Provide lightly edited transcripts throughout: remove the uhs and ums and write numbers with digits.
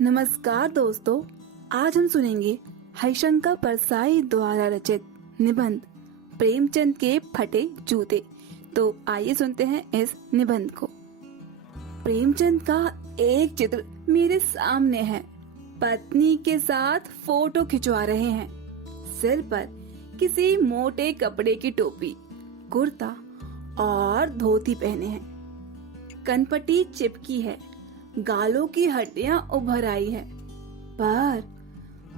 नमस्कार दोस्तों, आज हम सुनेंगे हरिशंकर परसाई द्वारा रचित निबंध प्रेमचंद के फटे जूते। तो आइए सुनते हैं इस निबंध को। प्रेमचंद का एक चित्र मेरे सामने है। पत्नी के साथ फोटो खिंचवा रहे हैं। सिर पर किसी मोटे कपड़े की टोपी, कुर्ता और धोती पहने हैं। कनपट्टी चिपकी है, गालों की हड्डियां उभर आई है, पर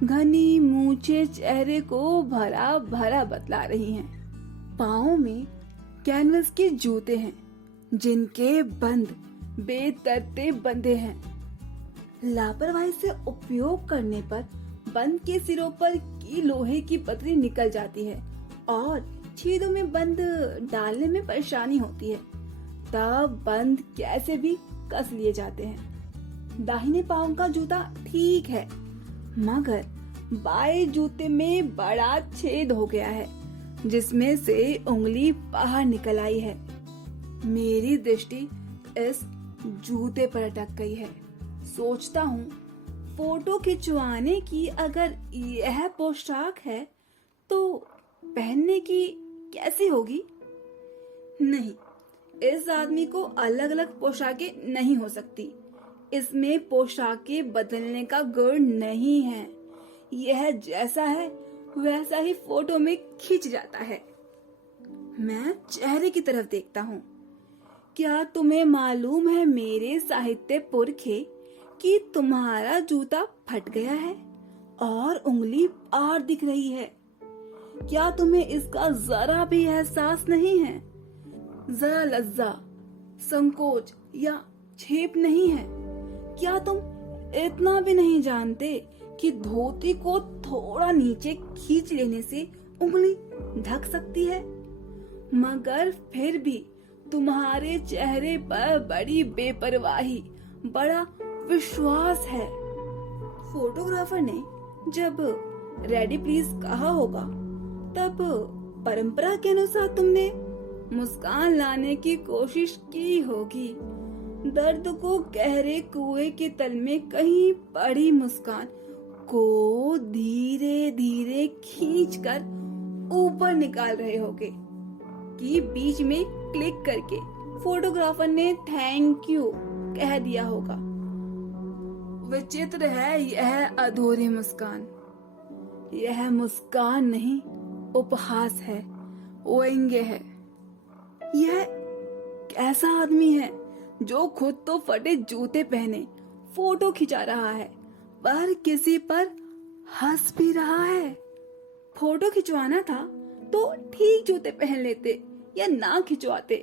घनी मूछें चेहरे को भरा भरा बतला रही हैं। पाँव में कैनवस के जूते हैं, जिनके बंद बेतरतीब बंधे हैं। लापरवाही से उपयोग करने पर बंद के सिरों पर की लोहे की पतरी निकल जाती है और छेदों में बंद डालने में परेशानी होती है। तब बंद कैसे भी कस लिए जाते हैं। दाहिने पांव का जूता ठीक है, मगर बाएं जूते में बड़ा छेद हो गया है, जिसमें से उंगली बाहर निकल आई है। मेरी दृष्टि इस जूते पर अटक गई है। सोचता हूँ, फोटो खिंचवाने की अगर यह पोशाक है तो पहनने की कैसी होगी? नहीं, इस आदमी को अलग अलग पोशाकें नहीं हो सकती। इसमें पोशाकें बदलने का गुण नहीं है। यह जैसा है वैसा ही फोटो में खिंच जाता है। मैं चेहरे की तरफ देखता हूँ। क्या तुम्हें मालूम है मेरे साहित्य पुरखे कि तुम्हारा जूता फट गया है और उंगली बाहर दिख रही है? क्या तुम्हें इसका जरा भी एहसास नहीं है? जरा लज्जा, संकोच या छेप नहीं है? क्या तुम इतना भी नहीं जानते कि धोती को थोड़ा नीचे खींच लेने से उंगली ढक सकती है? मगर फिर भी तुम्हारे चेहरे पर बड़ी बेपरवाही, बड़ा विश्वास है। फोटोग्राफर ने जब रेडी प्लीज कहा होगा, तब परंपरा के अनुसार तुमने मुस्कान लाने की कोशिश की होगी। दर्द को गहरे कुएं के तल में कहीं पड़ी मुस्कान को धीरे धीरे खींचकर ऊपर निकाल रहे होगे कि बीच में क्लिक करके फोटोग्राफर ने थैंक यू कह दिया होगा। विचित्र है यह अधूरी मुस्कान। यह मुस्कान नहीं, उपहास है, व्यंग्य है। यह कैसा आदमी है जो खुद तो फटे जूते पहने फोटो खिंचा रहा है, पर किसी पर हंस भी रहा है? फोटो खिंचवाना था तो ठीक जूते पहन लेते या ना खिंचवाते।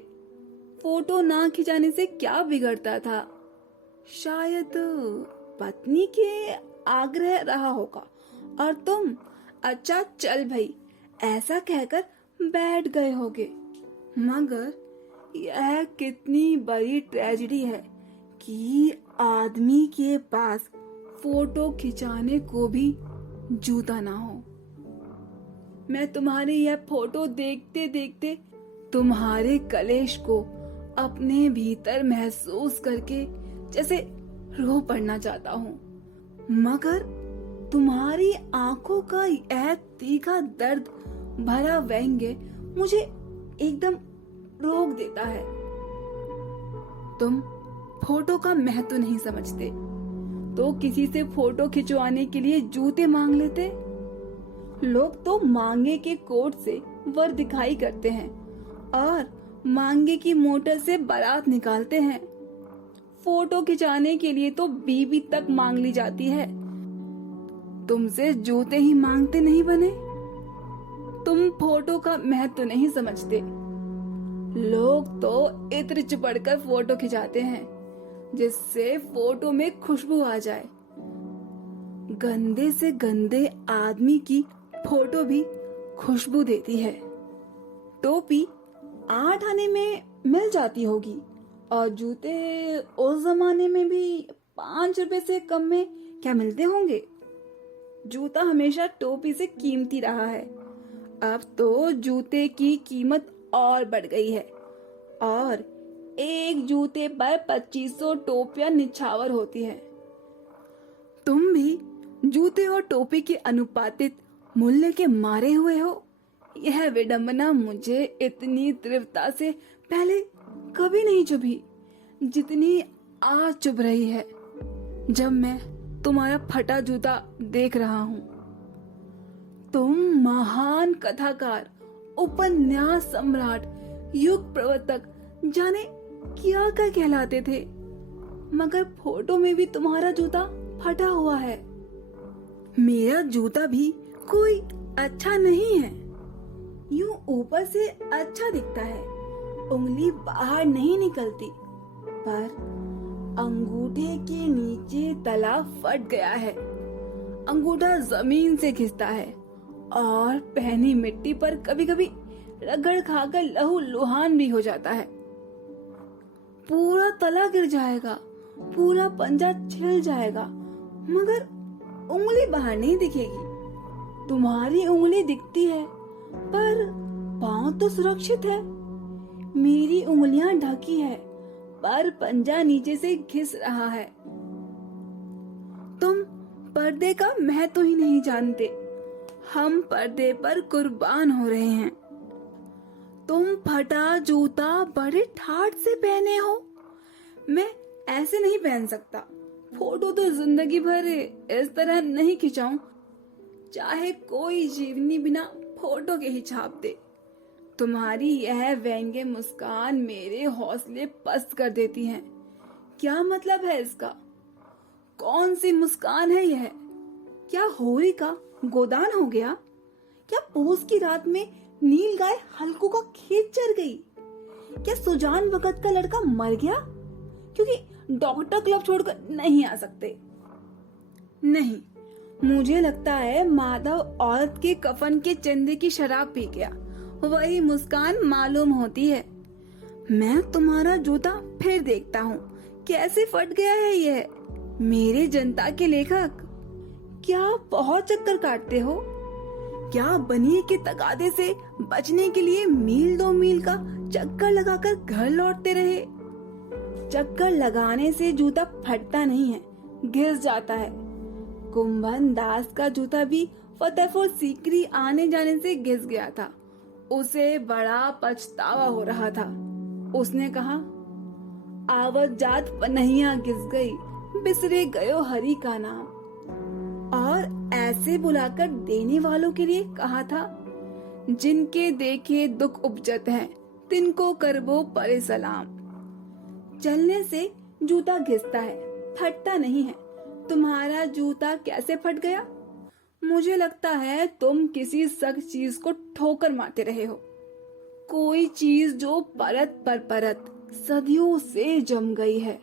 फोटो ना खिंचाने से क्या बिगड़ता था? शायद पत्नी के आग्रह रहा होगा और तुम अच्छा चल भाई ऐसा कहकर बैठ गए होगे। मगर यह कितनी बड़ी ट्रेजेडी है कि आदमी के पास फोटो खिंचाने को भी जूता ना हो। मैं तुम्हारी यह फोटो देखते देखते तुम्हारे कलेश को अपने भीतर महसूस करके जैसे रो पड़ना चाहता हूँ, मगर तुम्हारी आंखों का यह तीखा दर्द भरा व्यंग्य मुझे एकदम रोक देता है। तुम फोटो का महत्व नहीं समझते तो किसी से फोटो खिंचवाने के लिए जूते मांग लेते। लोग तो मांगे के कोट से वर दिखाई करते हैं और मांगे की मोटर से बारात निकालते हैं। फोटो खिंचाने के लिए तो बीवी तक मांग ली जाती है। तुमसे जूते ही मांगते नहीं बने। तुम फोटो का महत्व नहीं समझते। लोग तो इत्र चिपड़कर फोटो खिंचाते हैं जिससे फोटो में खुशबू आ जाए। गंदे से गंदे आदमी की फोटो भी खुशबू देती है। टोपी 8 आने में मिल जाती होगी और जूते उस जमाने में भी 5 रुपए से कम में क्या मिलते होंगे। जूता हमेशा टोपी से कीमती रहा है। अब तो जूते की कीमत और बढ़ गई है और एक जूते पर 2500 टोपियां निछावर होती है। तुम भी जूते और टोपी के अनुपातित मूल्य के मारे हुए हो। यह विडंबना मुझे इतनी तीव्रता से पहले कभी नहीं चुभी जितनी आज चुभ रही है जब मैं तुम्हारा फटा जूता देख रहा हूँ। तुम महान कथाकार, उपन्यास सम्राट, युग प्रवर्तक, जाने क्या क्या कहलाते थे, मगर फोटो में भी तुम्हारा जूता फटा हुआ है। मेरा जूता भी कोई अच्छा नहीं है। यूं ऊपर से अच्छा दिखता है, उंगली बाहर नहीं निकलती, पर अंगूठे के नीचे तला फट गया है। अंगूठा जमीन से खिंचता है और पहनी मिट्टी पर कभी कभी रगड़ खाकर लहू लुहान भी हो जाता है। पूरा तला गिर जाएगा, पूरा पंजा छिल जाएगा, मगर उंगली बाहर नहीं दिखेगी। तुम्हारी उंगली दिखती है पर पांव तो सुरक्षित है। मेरी उंगलियां ढकी है पर पंजा नीचे से घिस रहा है। तुम पर्दे का महत्व ही नहीं जानते। हम पर्दे पर कुर्बान हो रहे हैं। तुम फटा जूता बड़े ठाठ से पहने हो। मैं ऐसे नहीं पहन सकता। फोटो तो जिंदगी भर इस तरह नहीं खिंचाऊं, चाहे कोई जीवनी बिना फोटो के ही छाप दे। तुम्हारी यह व्यंग्य मुस्कान मेरे हौसले पस्त कर देती है। क्या मतलब है इसका? कौन सी मुस्कान है यह? क्या होरी का गोदान हो गया? क्या पूस की रात में नील गाय हल्कू का खेत चर गई? क्या सुजान भगत का लड़का मर गया क्योंकि डॉक्टर क्लब छोड़कर नहीं आ सकते? नहीं, मुझे लगता है माधव औरत के कफन के चंदे की शराब पी गया। वही मुस्कान मालूम होती है। मैं तुम्हारा जूता फिर देखता हूँ, कैसे फट गया है यह। मेरे जनता के लेखक, क्या बहुत चक्कर काटते हो? क्या बनिए के तगादे से बचने के लिए मील दो मील का चक्कर लगाकर घर लौटते रहे? चक्कर लगाने से जूता फटता नहीं है, घिस जाता है। कुंभन दास का जूता भी फतेहपुर सीकरी आने जाने से घिस गया था। उसे बड़ा पछतावा हो रहा था। उसने कहा, आवत जात पनहिया घिस गई, बिसरे गयो हरि का नाम। और ऐसे बुलाकर देने वालों के लिए कहा था, जिनके देखे दुख उपजत है, तिनको करबो परे सलाम। चलने से जूता घिसता है, फटता नहीं है। तुम्हारा जूता कैसे फट गया? मुझे लगता है तुम किसी सख्त चीज को ठोकर मारते रहे हो। कोई चीज जो परत पर परत सदियों से जम गई है,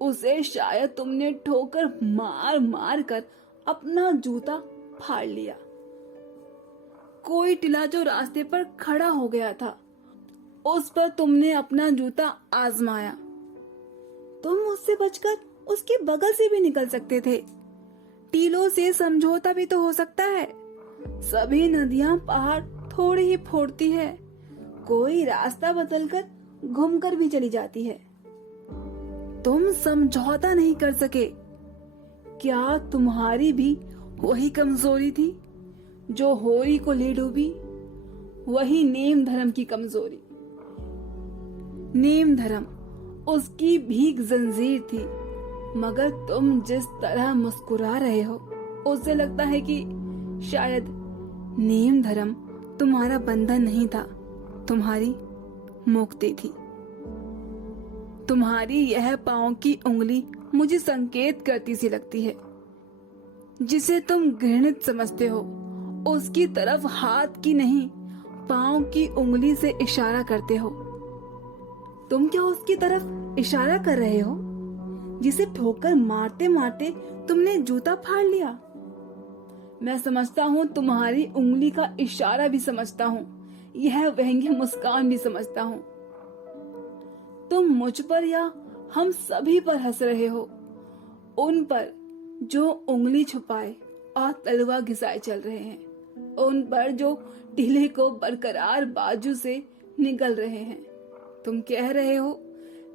उसे शायद तुमने ठोकर मार मार कर अपना जूता फाड़ लिया। कोई टिला जो रास्ते पर खड़ा हो गया था, उस पर तुमने अपना जूता आजमाया। तुम उससे बचकर उसके बगल से भी निकल सकते थे। टीलों से समझौता भी तो हो सकता है। सभी नदियां पहाड़ थोड़ी ही फोड़ती है, कोई रास्ता बदलकर घूमकर भी चली जाती है। तुम समझौता नहीं कर सके। क्या तुम्हारी भी वही कमजोरी थी जो होरी को ले डूबी? वही नेम धर्म की कमजोरी। नेम धर्म उसकी भीख जंजीर थी, मगर तुम जिस तरह मुस्कुरा रहे हो, उससे लगता है कि शायद नेम धर्म तुम्हारा बंधन नहीं था, तुम्हारी मुक्ति थी। तुम्हारी यह पांव की उंगली मुझे संकेत करती सी लगती है। जिसे तुम घृणित समझते हो, उसकी तरफ हाथ की नहीं, पांव की उंगली से इशारा करते हो। तुम क्या उसकी तरफ इशारा कर रहे हो जिसे ठोकर मारते मारते तुमने जूता फाड़ लिया? मैं समझता हूँ, तुम्हारी उंगली का इशारा भी समझता हूँ, यह व्यंग्य मुस्कान भी समझता हूँ। तुम मुझ पर या हम सभी पर हंस रहे हो, उन पर जो उंगली छुपाए और तलवा घिसाए चल रहे हैं, उन पर जो टीले को बरकरार बाजू से निकल रहे हैं। तुम कह रहे हो,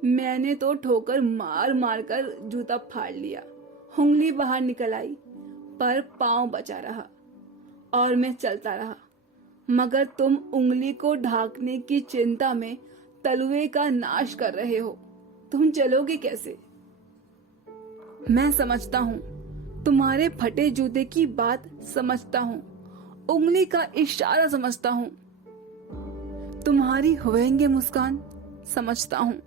मैंने तो ठोकर मार मार कर जूता फाड़ लिया उंगली बाहर निकल आई, पर पांव बचा रहा और मैं चलता रहा। मगर तुम उंगली को ढांकने की चिंता में तलुए का नाश कर रहे हो। तुम चलोगे कैसे? मैं समझता हूँ, तुम्हारे फटे जूते की बात समझता हूँ, उंगली का इशारा समझता हूँ, तुम्हारी हुएंगे मुस्कान समझता हूँ।